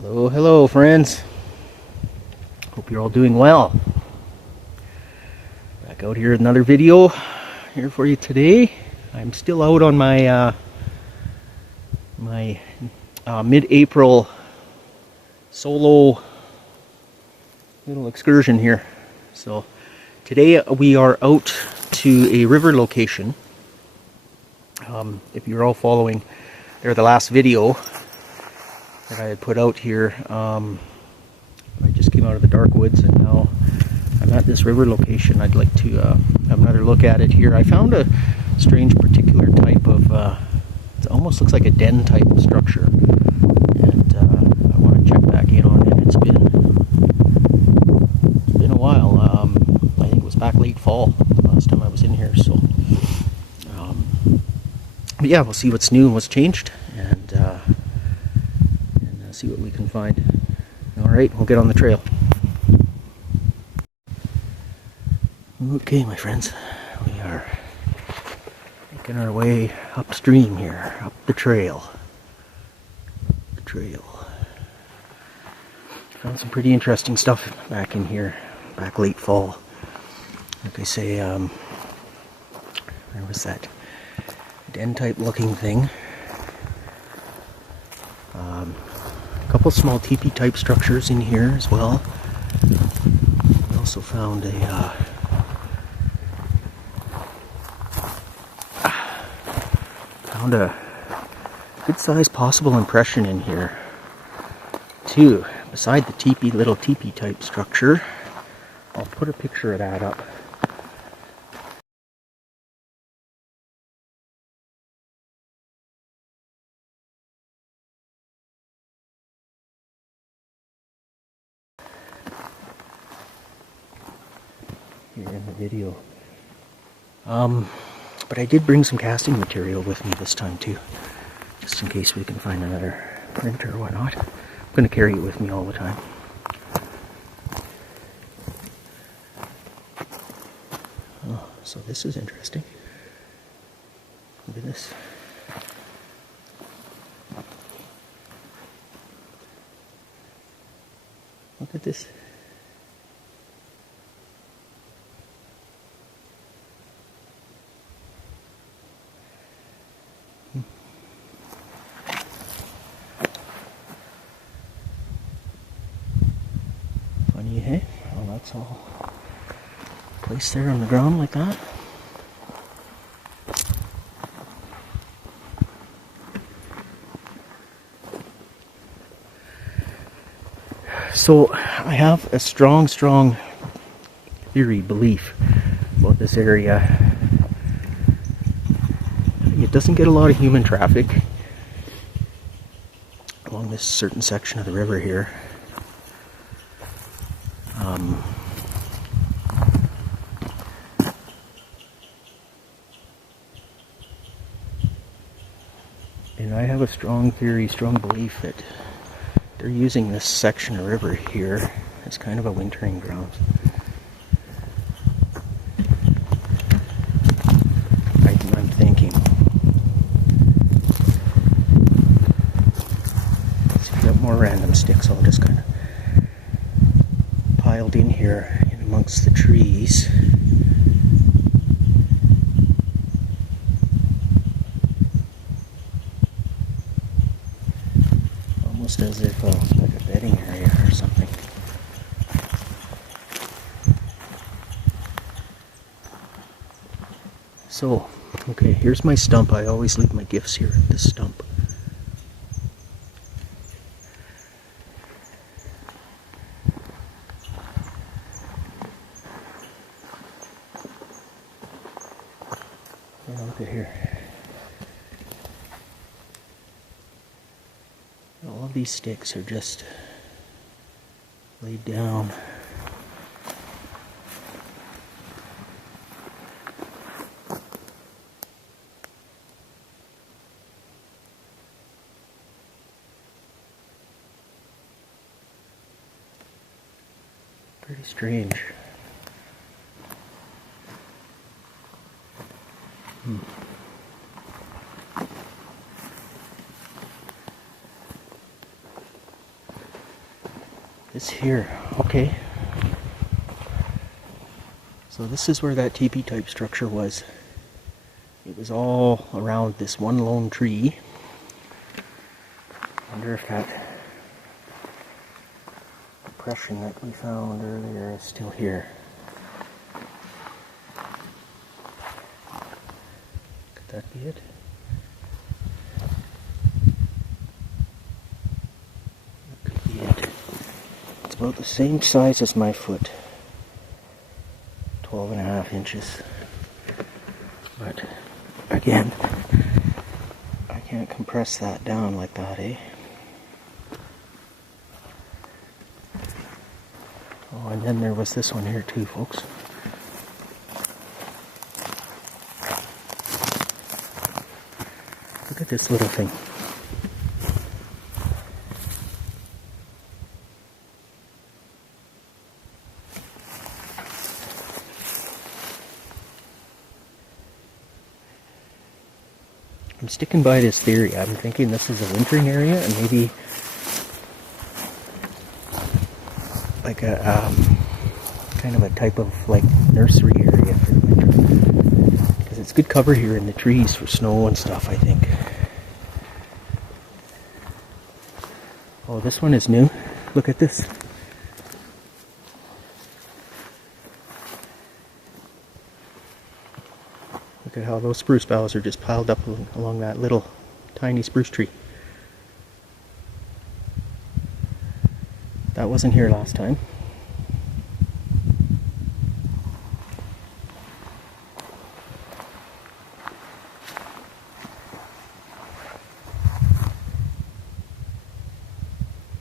Hello, hello, friends. Hope you're all doing well. Back out here with another video here for you today. I'm still out on my mid-April solo little excursion here. So today we are out to a river location. If you're all following there, the last video that I had put out here, I just came out of the dark woods and now I'm at this river location. I'd like to have another look at it here. I found a strange particular type of, it almost looks like a den type of structure, and I want to check back in on it. It's been a while. I think it was back late fall last time I was in here, so but yeah, we'll see what's new and what's changed, and see what we can find. Alright, we'll get on the trail. Okay, my friends, we are making our way upstream here, up the trail. Found some pretty interesting stuff back in here, back late fall. Like I say, where was that den type looking thing? A couple small teepee type structures in here as well. We also found a good sized possible impression in here too, beside the little teepee type structure. I'll put a picture of that up. Here in the video. But I did bring some casting material with me this time too, just in case we can find another print or whatnot. I'm going to carry it with me all the time. Oh, so this is interesting. Look at this. Look at this. Funny, hey? Well, that's all placed there on the ground like that. So I have a strong belief about this area. It doesn't get a lot of human traffic along this certain section of the river here. And I have a strong belief that they're using this section of river here as kind of a wintering ground. I'm thinking. So we got more random sticks all just kind of piled in here in amongst the trees. Almost as if like a bedding area or something. So, okay, here's my stump. I always leave my gifts here at this stump. Yeah, look at here. All of these sticks are just laid down. Pretty strange. This here, okay. So this is where that teepee type structure was. It was all around this one lone tree. I wonder if that depression that we found earlier is still here. Could that be it? That could be it. It's about the same size as my foot. 12.5 inches. But again, I can't compress that down like that, eh? Oh, and then there was this one here too, folks. Look at this little thing. I'm sticking by this theory. I'm thinking this is a wintering area and maybe like a kind of a type of like nursery area for the winter. Because it's good cover here in the trees for snow and stuff, I think. Oh, this one is new. Look at this. Look at how those spruce boughs are just piled up along that little tiny spruce tree. That wasn't here last time.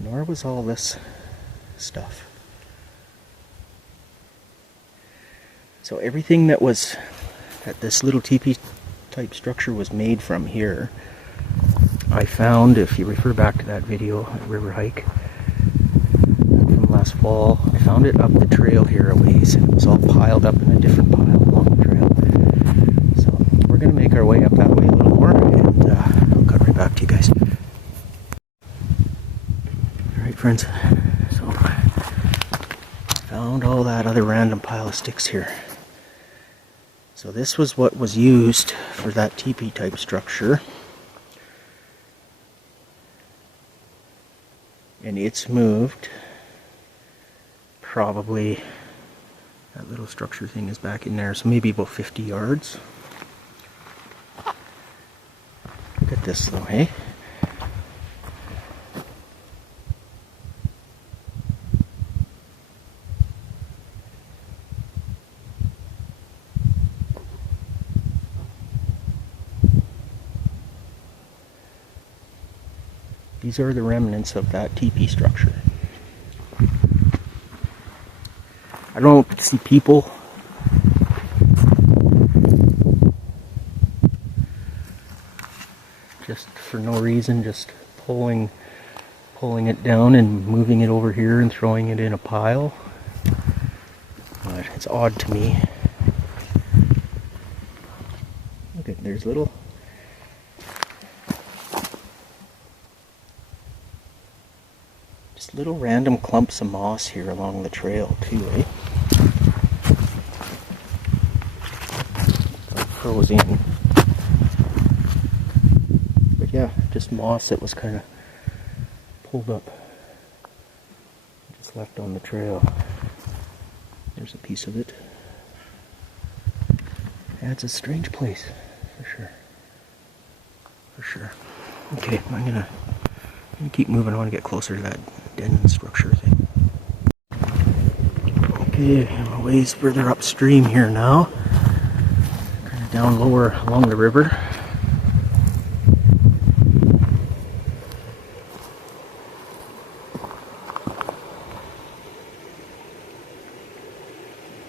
Nor was all this stuff. So everything that this little teepee type structure was made from here, I found, if you refer back to that video at River Hike from last fall, I found it up the trail here a ways, and it was all piled up in a different pile along the trail. So we're going to make our way up that way a little more, and I'll cut right back to you guys. Alright friends, so found all that other random pile of sticks here. So this was what was used for that teepee type structure. And it's moved. Probably that little structure thing is back in there, so maybe about 50 yards. Look at this though, hey? These are the remnants of that teepee structure. I don't see people. Just for no reason, just pulling it down and moving it over here and throwing it in a pile. But it's odd to me. Look at, there's little random clumps of moss here along the trail too, eh? It's all frozen. But yeah, just moss that was kind of pulled up. Just left on the trail. There's a piece of it. Yeah, it's a strange place, for sure. For sure. Okay, I'm gonna keep moving. I want to get closer to that den structure thing. Okay, I'm a ways further upstream here now. Kind of down lower along the river.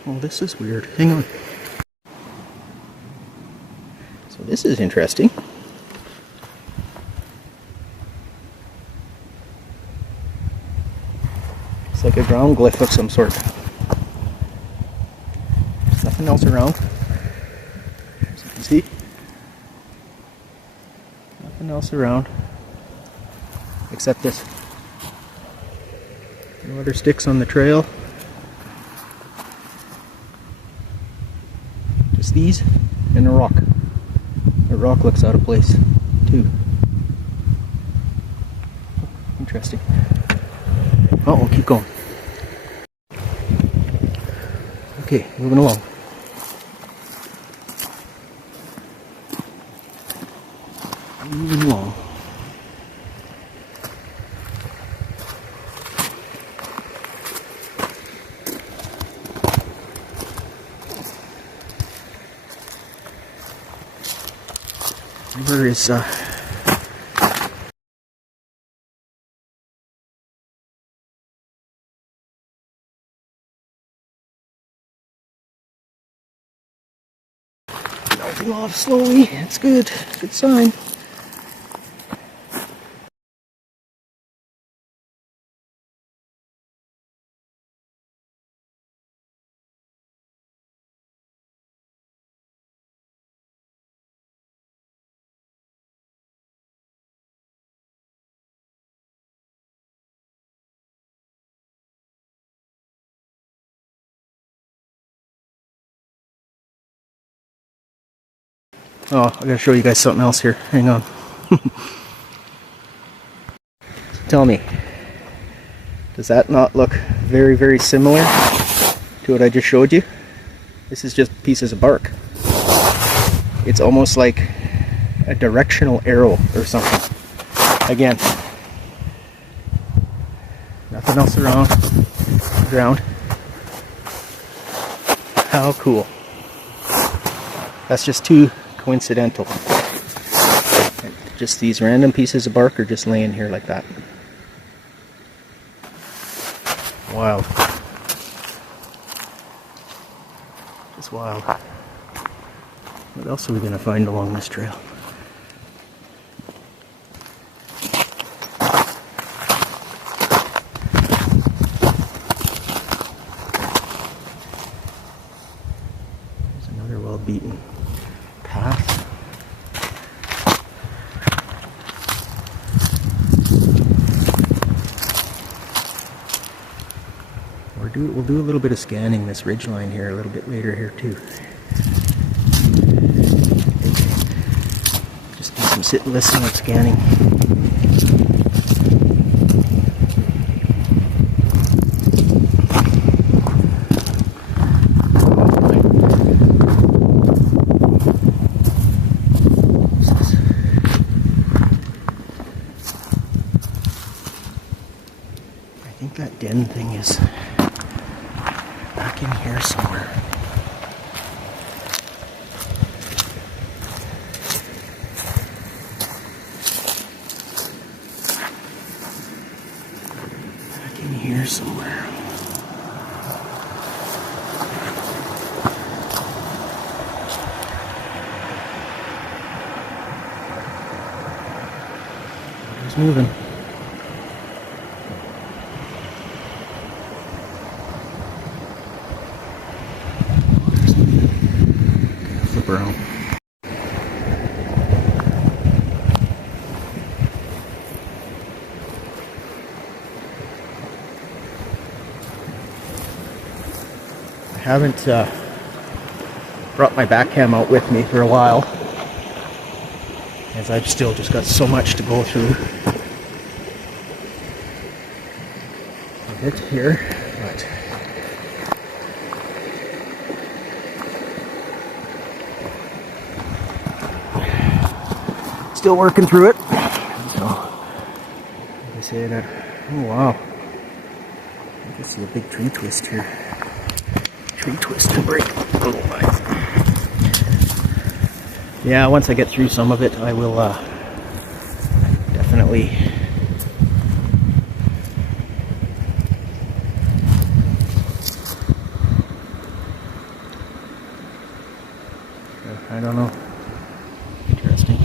Oh, this is weird. Hang on. So this is interesting. It's like a ground glyph of some sort. There's nothing else around, as you can see. Nothing else around except this. No other sticks on the trail. Just these and a rock. The rock looks out of place too. Interesting. Oh, we'll keep going. Okay, moving along. Moving along. River is melting off slowly. That's good. Good sign. Oh, I gotta show you guys something else here. Hang on. Tell me, does that not look very, very similar to what I just showed you? This is just pieces of bark. It's almost like a directional arrow or something. Again, nothing else around the ground. How cool. That's just too coincidental. Just these random pieces of bark are just laying here like that. Wild. Just wild. What else are we going to find along this trail? There's another well-beaten path. We'll do a little bit of scanning this ridgeline here a little bit later here too. Just do some sit and listen and scanning. I think that den thing is back in here somewhere. Back in here somewhere. It's moving. Around. I haven't brought my back cam out with me for a while, as I've still just got so much to go through a bit here, but still working through it. So, like I say that. Oh wow! I can see a big tree twist here. Tree twist and break. Oh my! Yeah, once I get through some of it, I will definitely. I don't know. Interesting.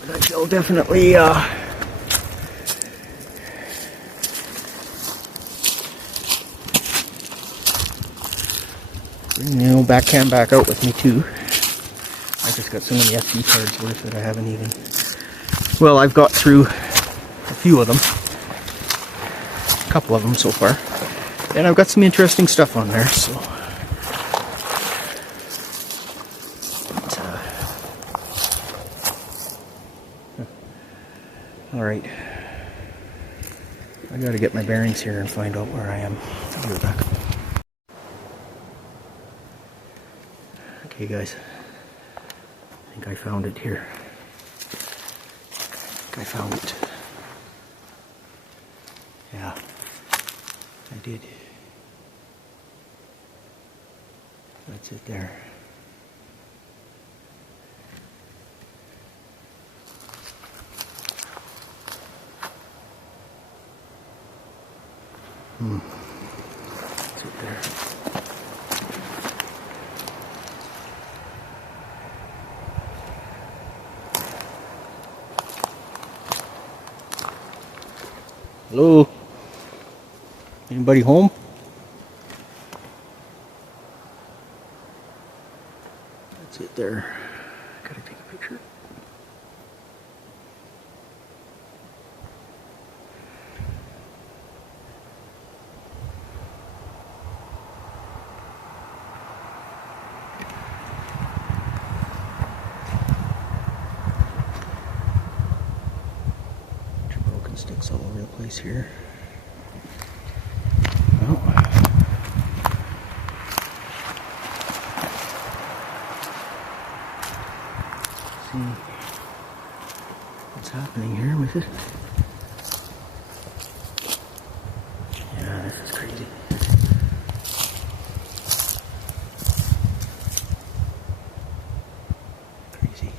But I shall definitely bring the old back cam back out with me too. I just got so many SD cards worth that I haven't even... Well, I've got through a few of them. A couple of them so far. And I've got some interesting stuff on there, so... Alright. I gotta get my bearings here and find out where I am. I'll be right back. Okay guys, I think I found it here. I found it. Yeah, I did. That's it there. That's it there. Hello? Anybody home? That's it there. Gotta take a picture. Broken sticks all over the place here. Well, see what's happening here with it. Yeah, this is crazy. Crazy.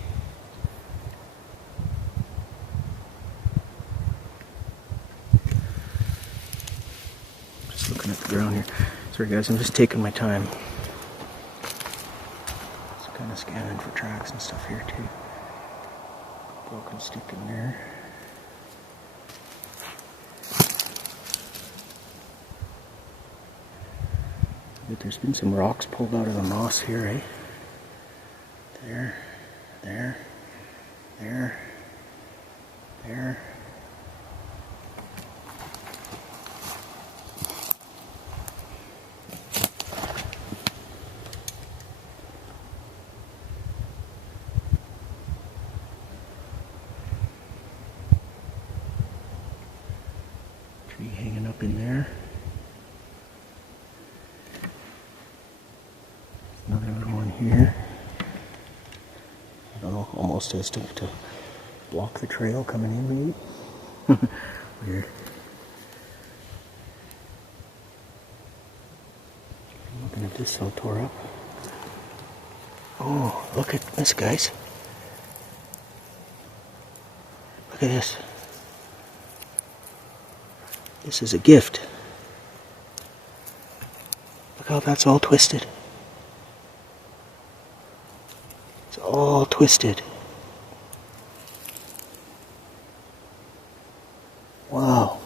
Just looking at the ground here. Sorry guys, I'm just taking my time. Just kind of scanning for tracks and stuff here too. Broken stick in there. But there's been some rocks pulled out of the moss here, eh? There, there, there, there. Tree hanging up in there. Another little one here. I don't know, almost as to block the trail coming in maybe. Weird. Looking at this all tore up. Oh, look at this, guys. Look at this. This is a gift. Look how that's all twisted. It's all twisted. Wow.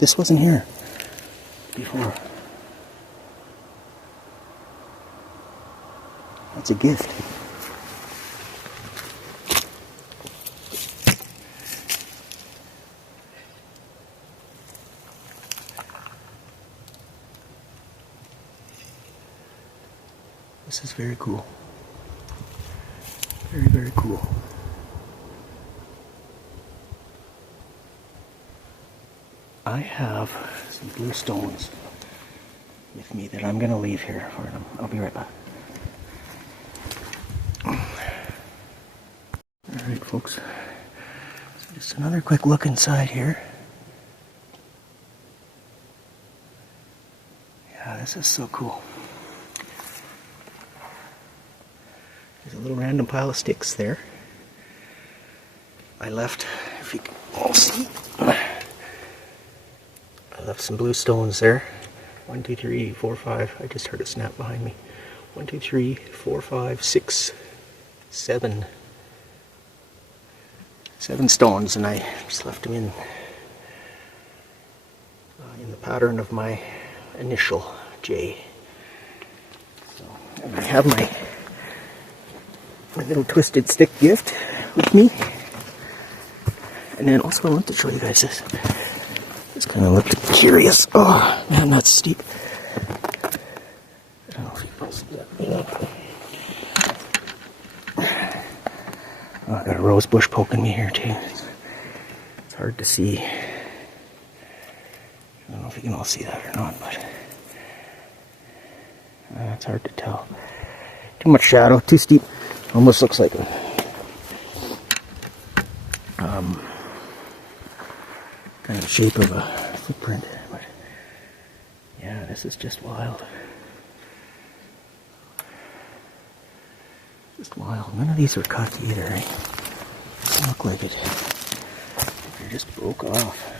This wasn't here before. That's a gift. This is very cool. Very, very cool. I have some blue stones with me that I'm going to leave here for them. I'll be right back. Alright folks, so just another quick look inside here. Yeah, this is so cool. There's a little random pile of sticks there. I left, if you can all see, I left some blue stones there. 1, 2, 3, 4, 5. I just heard a snap behind me. 1, 2, 3, 4, 5, 6, 7. 7 stones, and I just left them in the pattern of my initial J. So, and I have my my little twisted stick gift with me. And then also I want to show you guys this. Just kind of looked curious. Oh man, that's steep. I don't know if you can see that. Oh, I got a rose bush poking me here too. It's hard to see. I don't know if you can all see that or not, but it's hard to tell. Too much shadow, too steep. Almost looks like a kind of shape of a footprint. But yeah, this is just wild. Just wild. None of these are cut either, right? Doesn't look like it. They just broke off.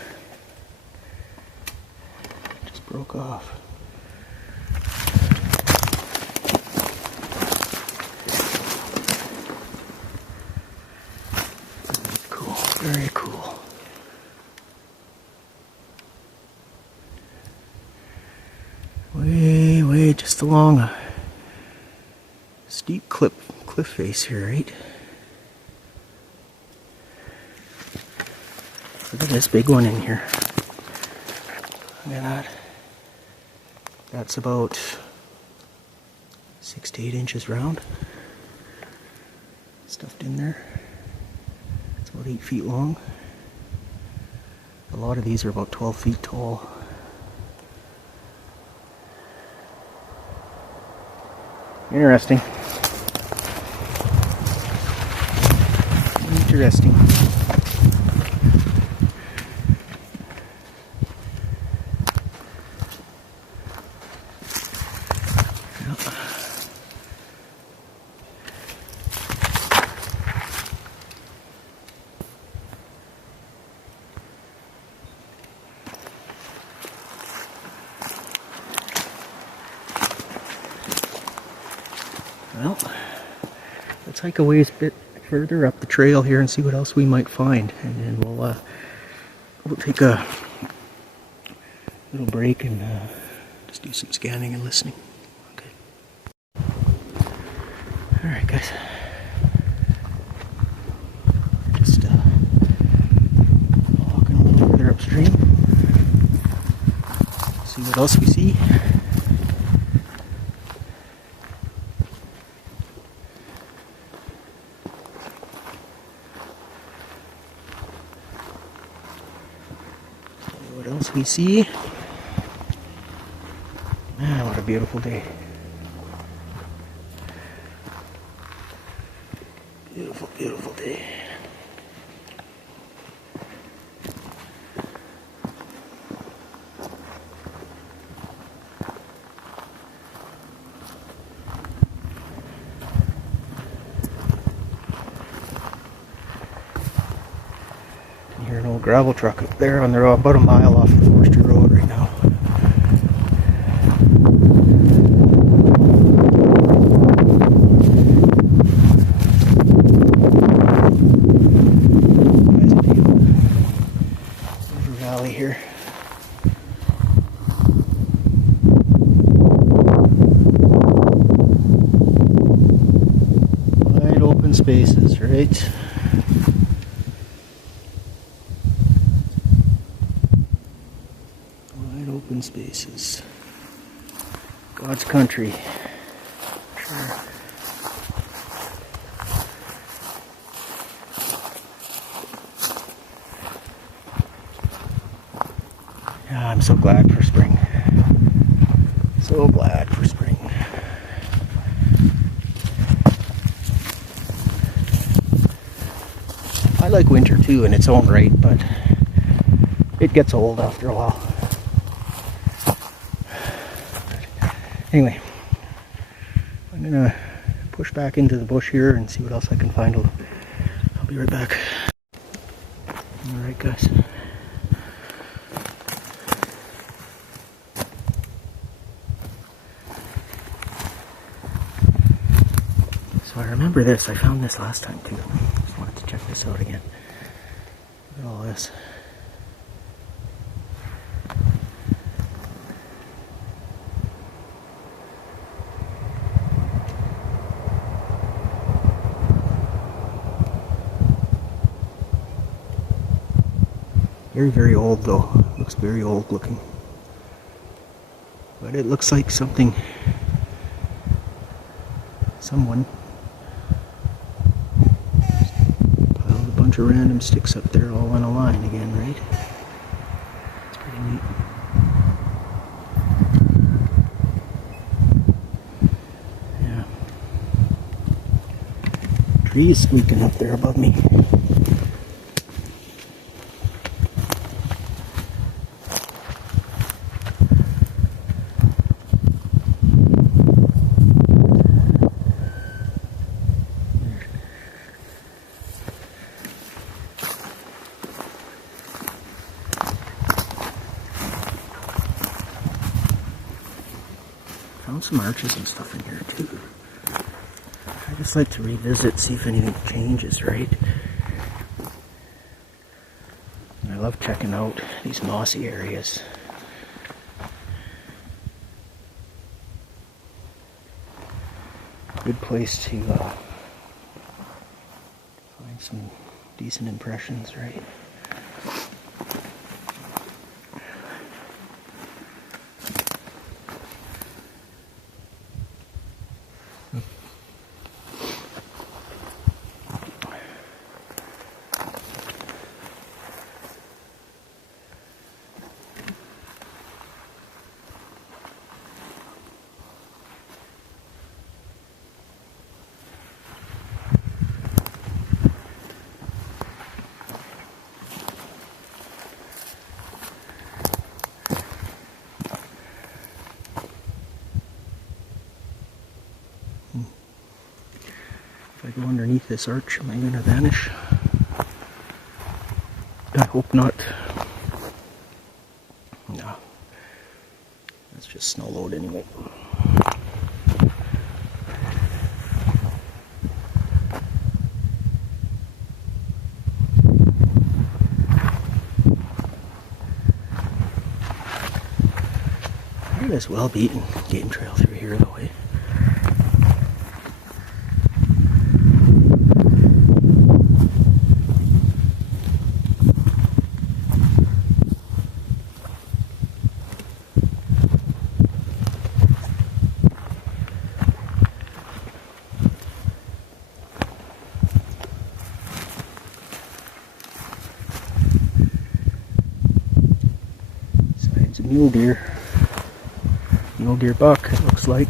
Just broke off. Cool. Very cool. Way just along a steep cliff face here, right? Look at this big one in here. Look at that. That's about 6 to 8 inches round. Stuffed in there. It's about 8 feet long. A lot of these are about 12 feet tall. Interesting. Interesting. Well, let's hike a ways bit further up the trail here and see what else we might find, and then we'll take a little break and just do some scanning and listening. Okay. All right, guys. Just walking a little further upstream. See what else we see. What else we see? Man, what a beautiful day. Beautiful, beautiful day. You hear an old gravel truck up there on the road, about a mile off the Forester Road right now. Nice view. River Valley here. Wide open spaces, right? Open spaces. God's country. Sure. Yeah, I'm so glad for spring. So glad for spring. I like winter too in its own right, but it gets old after a while. Anyway, I'm gonna push back into the bush here and see what else I can find. I'll be right back. Alright, guys. So I remember this. I found this last time too. Just wanted to check this out again. Look at all this. Very, very old though. Looks very old looking. But it looks like someone piled a bunch of random sticks up there all in a line again, right? It's pretty neat. Yeah. Trees squeaking up there above me. Found some arches and stuff in here too. I just like to revisit, see if anything changes, right? And I love checking out these mossy areas. Good place to find some decent impressions, right? If I go underneath this arch, am I going to vanish? I hope not. No. That's just snow load anyway. Might as well be eating game trail through here though, eh? It's a mule deer buck, it looks like.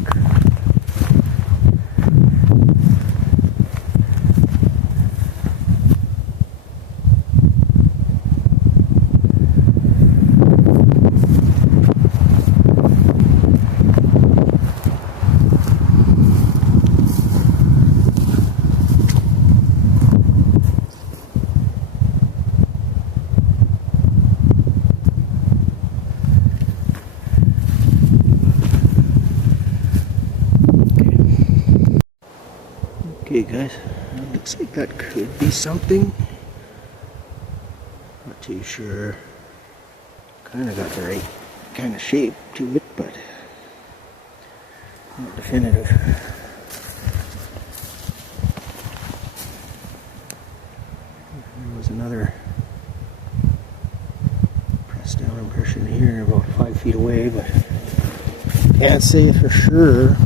Okay guys, looks like that could be something. Not too sure. Kind of got the right kind of shape to it, but not definitive. There was another press down impression here about 5 feet away, but can't say for sure.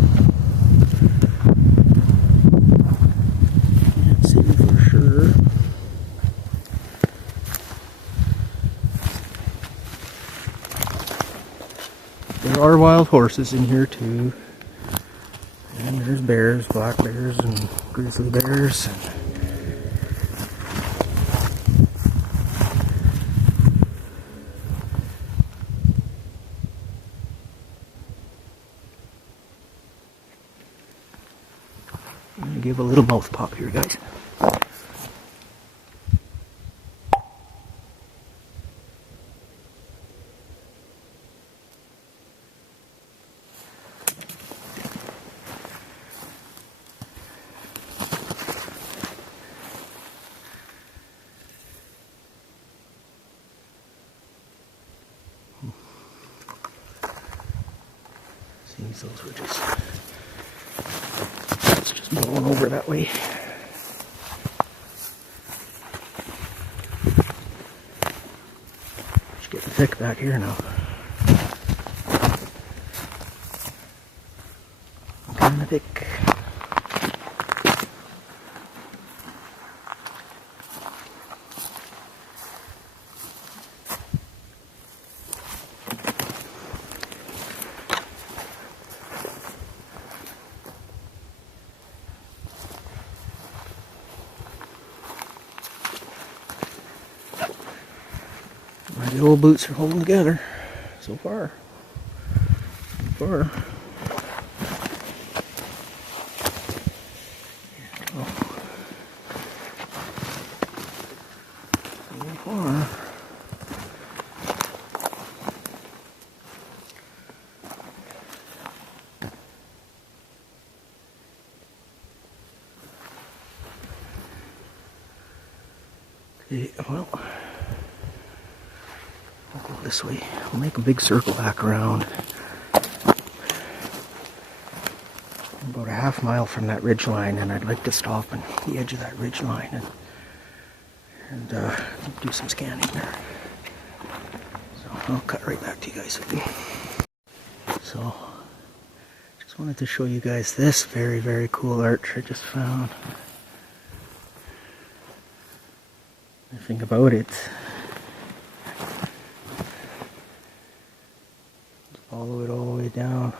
There are wild horses in here too, and there's bears, black bears and grizzly bears. And I'm gonna give a little mouth pop here, guys. Seems those were just blowing over that way. thick back here now. Kind of thick. My old boots are holding together so far. So far. Okay, well, I'll go this way. I'll make a big circle back around. I'm about a half mile from that ridge line, and I'd like to stop on the edge of that ridge line and do some scanning there. So I'll cut right back to you guys. So, just wanted to show you guys this very, very cool arch I just found. The thing about it, follow it all the way down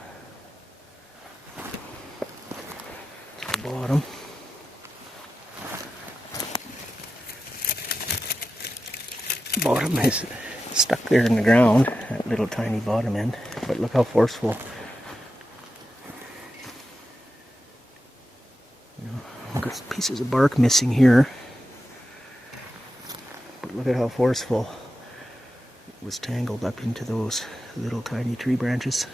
to the bottom. The bottom is stuck there in the ground, that little tiny bottom end, but look how forceful. I've got pieces of bark missing here. Look at how forceful it was tangled up into those little tiny tree branches.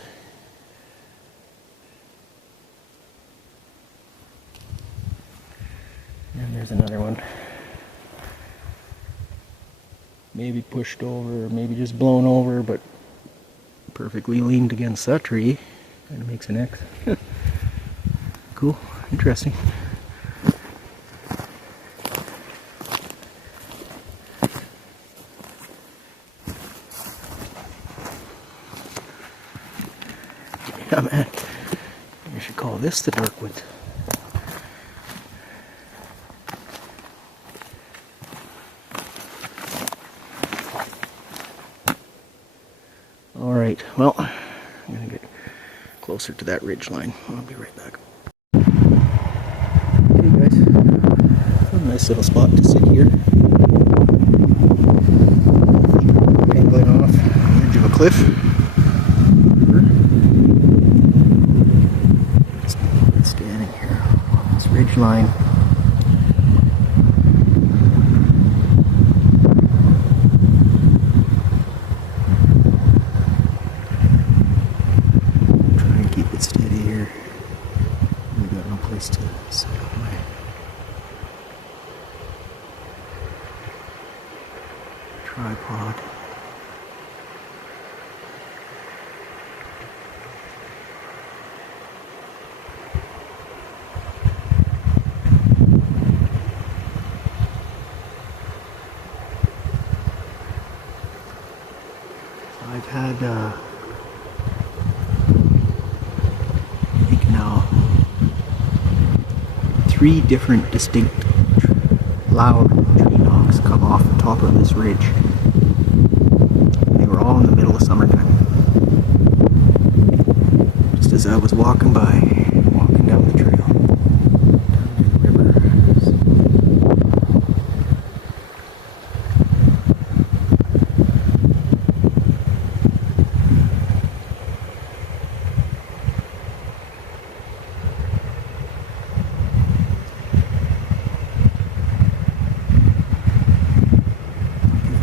And there's another one. Maybe pushed over, maybe just blown over, but perfectly leaned against that tree. Kind of makes an X. Cool, interesting. Yeah, man, you should call this the dark woods. Alright, well, I'm going to get closer to that ridge line. I'll be right back. Okay guys, a nice little spot to sit here. Angling off the edge of a cliff. Scanning here on this ridge line. Try and keep it steady here. We've got no place to set up my tripod. I've had, I think now, 3 different distinct loud tree knocks come off the top of this ridge. They were all in the middle of summertime. Just as I was walking down the trail, down the river.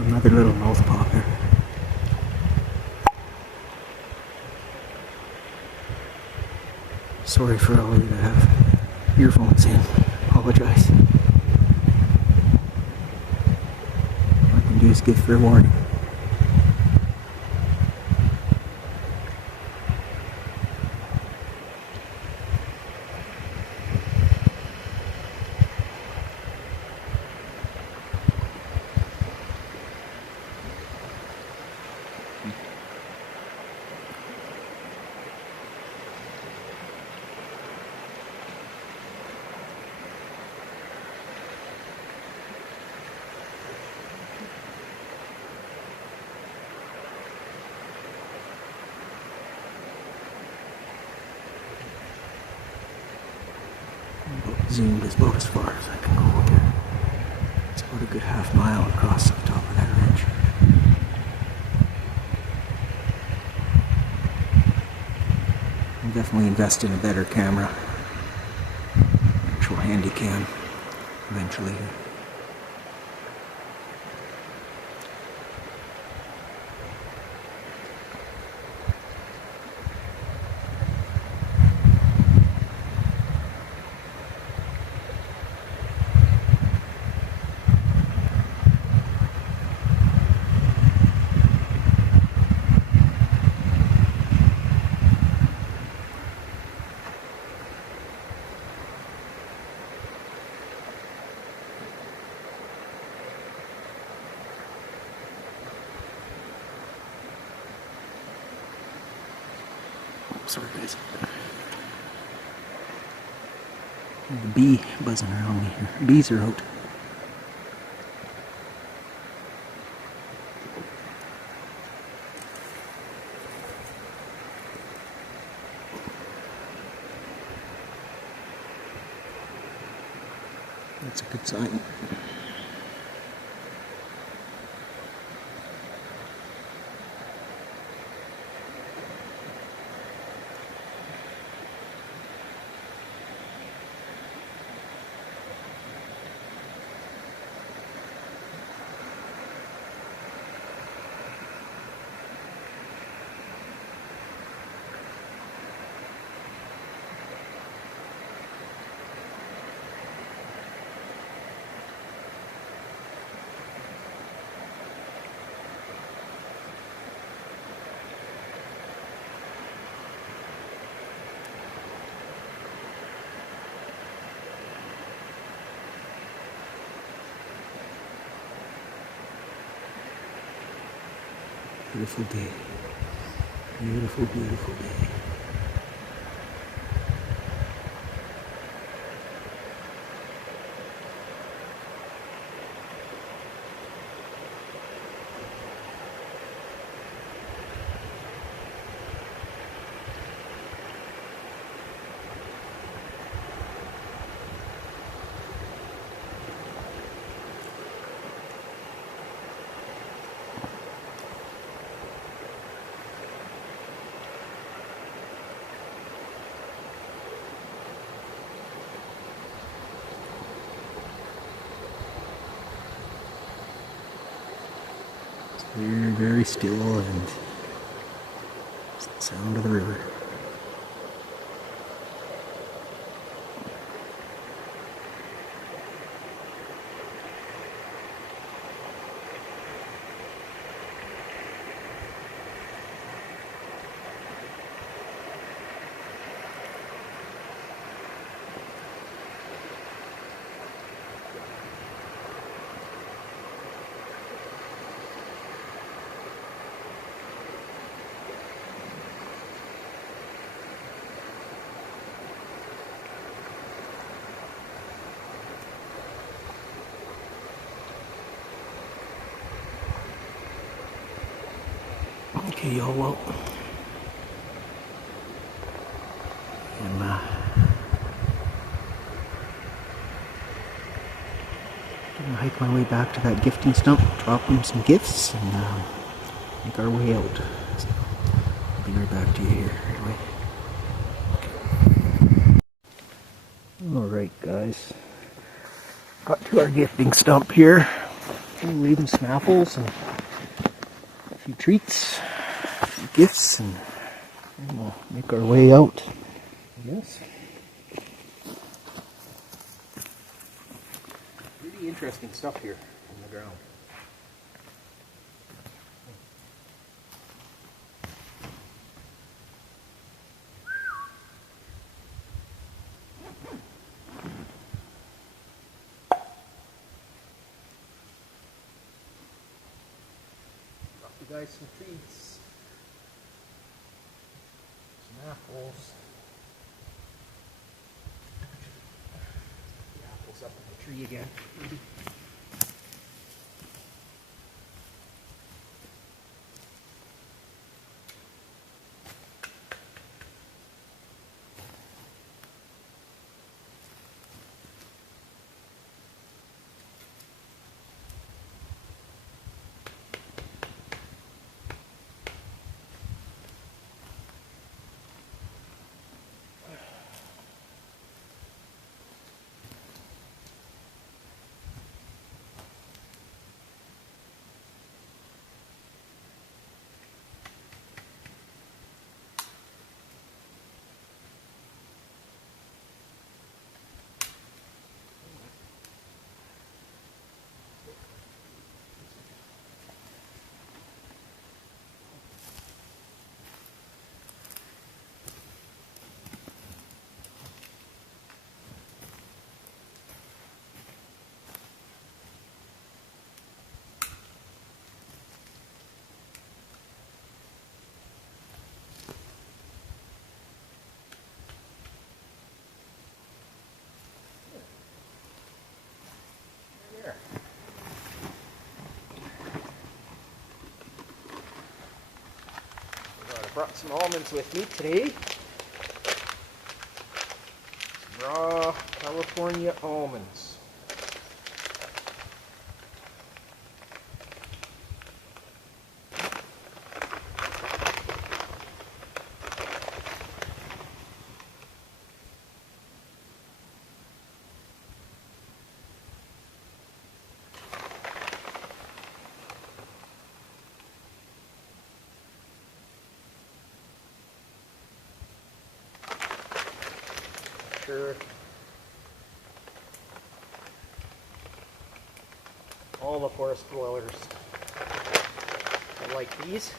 Another little mouth popper. Sorry for all of you that have earphones in. Apologize. All I can do is give fair warning. zoomed is about as far as I can go here. It's about a good half-mile across the top of that ridge. I'll definitely invest in a better camera. Actual handy cam eventually. Sorry guys. There's a bee buzzing around me here. Bees are out. That's a good sign. Beautiful day. Beautiful, beautiful day. Very, very still, and it's the sound of the river. Okay, y'all, well, I'm gonna hike my way back to that gifting stump, drop them some gifts, and make our way out. So, I'll be right back to you here, right away. Okay. Alright, guys. Got to our gifting stump here. We'll leave them some apples and a few treats. Gifts, and we'll make our way out, I guess. Really interesting stuff here on the ground. Got you guys some treats. Apples. The apples up in the tree again, maybe. brought some almonds with me today. Some raw California almonds. Sure. All the forest dwellers I like these.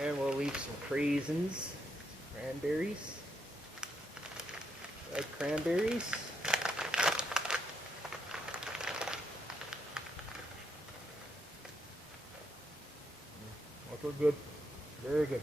And we'll leave some craisins, cranberries, dried cranberries. Those are good, very good.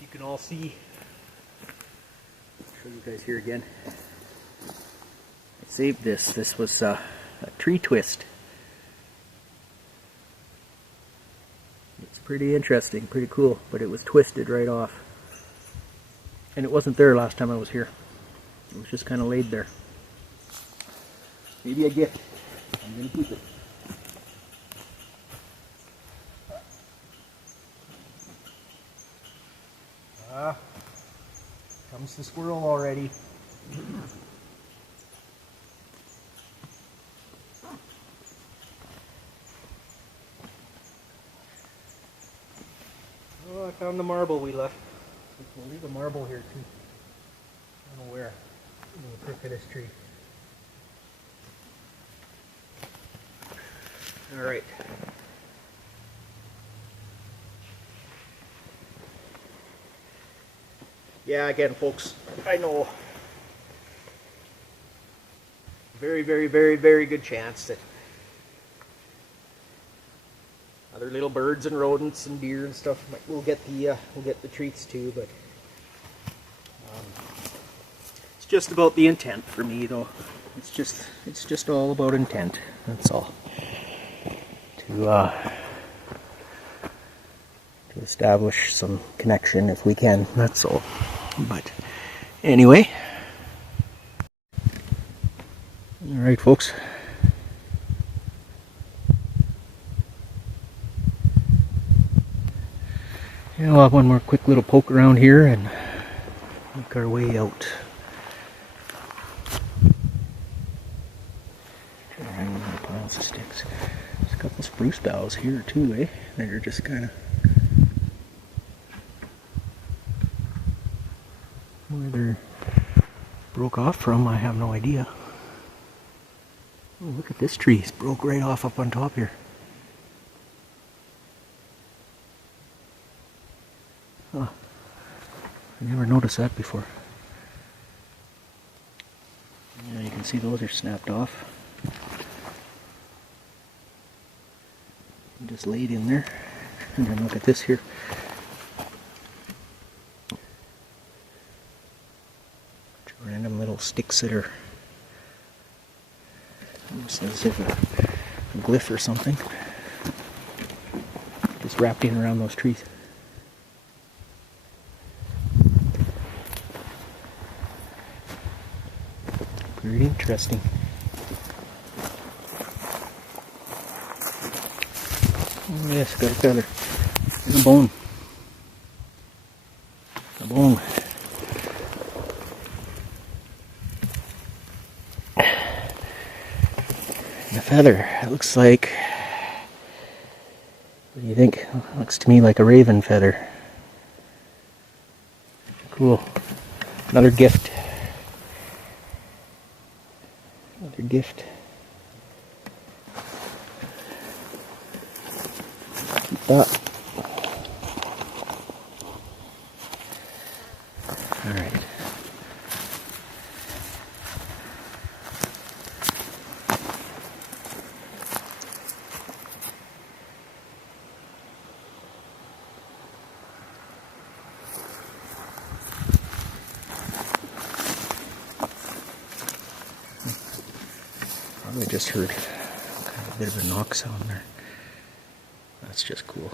You can all see, I'll show you guys here again. I saved this. This was a tree twist. It's pretty interesting, pretty cool, but it was twisted right off. And it wasn't there last time I was here. It was just kind of laid there. Maybe a gift. I'm going to keep it. Comes the squirrel already. Oh, I found the marble we left. We'll leave a marble here too. I don't know where. In the crook of this tree. All right. Yeah, again, folks, I know very, very, very, very good chance that other little birds and rodents and deer and stuff will get the treats too, but it's just about the intent for me, though. It's just all about intent. That's all. To establish some connection if we can. That's all. But anyway, all right, folks. Yeah, we'll have one more quick little poke around here and make our way out. Hanging on piles of sticks. There's a couple spruce boughs here too, eh? They're just kind of where they're broke off from, I have no idea. Oh, look at this tree. It's broke right off up on top here. Huh. I never noticed that before. Yeah, you can see those are snapped off. Just laid in there. And then look at this here. Random little sticks that are almost as if a glyph or something. Just wrapped in around those trees. Very interesting. Oh, yes, got a feather. And a bone. A bone. feather. It looks like, what do you think? It looks to me like a raven feather. Cool. Another gift. Another gift. Keep that. Alright. I just heard kind of a bit of a knock sound there. That's just cool.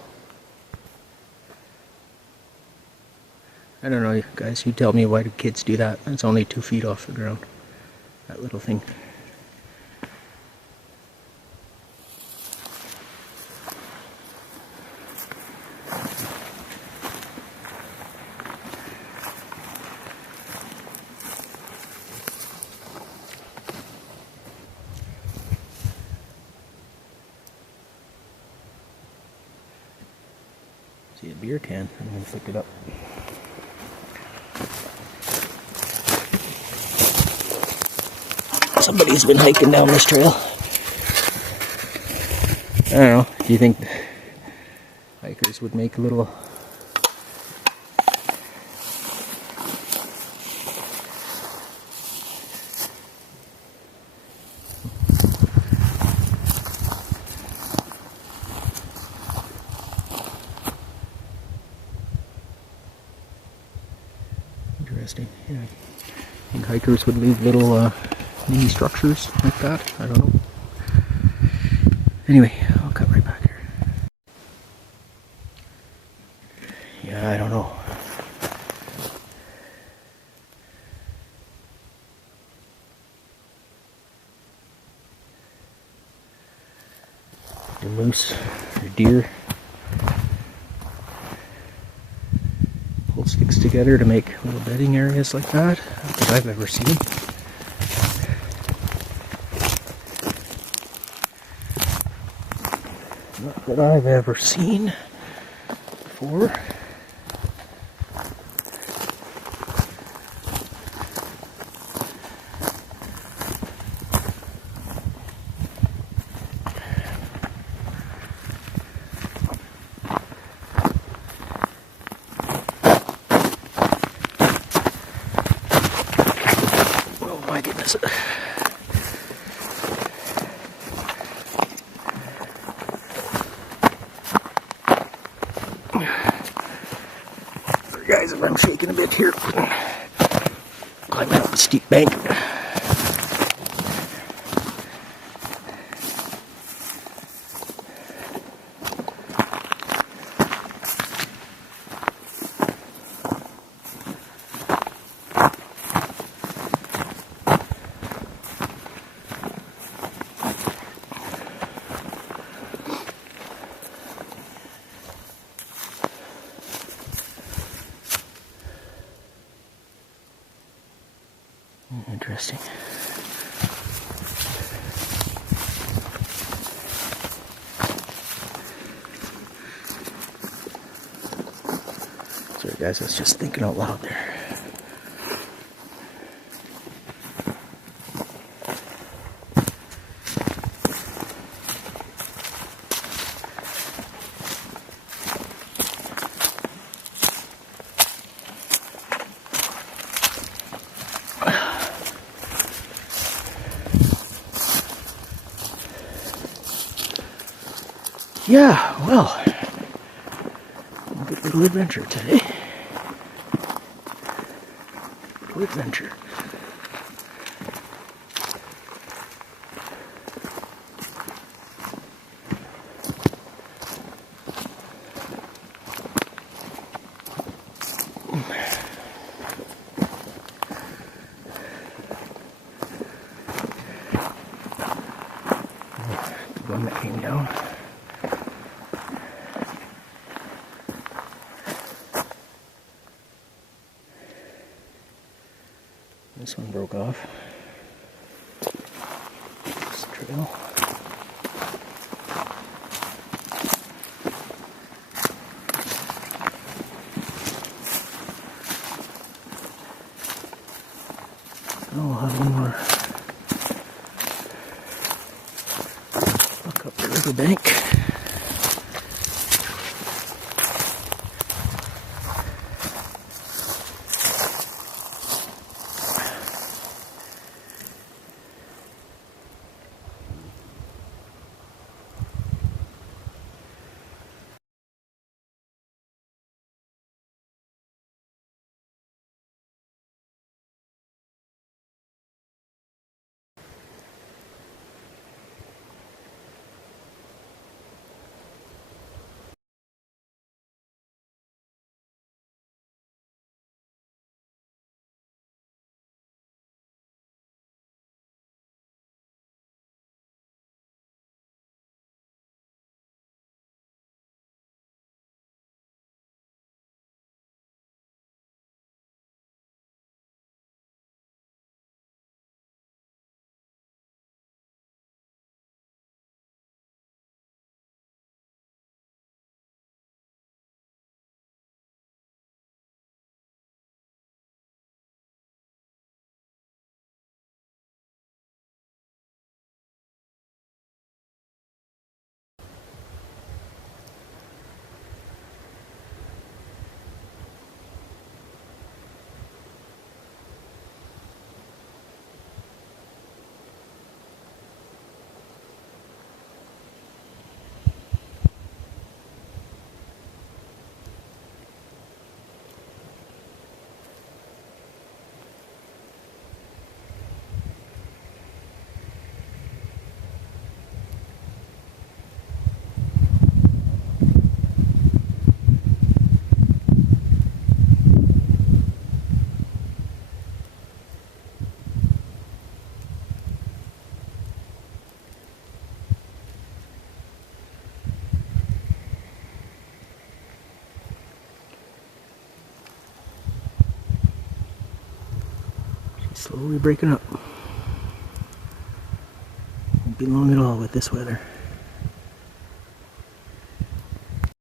I don't know, guys, you tell me, why do kids do that? It's only 2 feet off the ground. That little thing. See a beer can. I'm going to pick it up. Somebody's been hiking down this trail. I don't know. Do you think hikers would make a little... Interesting. Yeah. I think hikers would leave little mini structures like that. I don't know. Anyway, I'll cut right back here. Yeah, I don't know. Your moose, your deer. Pull sticks together to make little bedding areas like that. Not that I've ever seen. Not that I've ever seen before. Oh my goodness. Guys, if I'm shaking a bit here, climbing up the steep bank. Interesting. Sorry guys, I was just thinking out loud there. Yeah, well, a good little adventure today. Good adventure. The one that came down. This one broke off. This trail. bank. Slowly breaking up. Won't be long at all with this weather.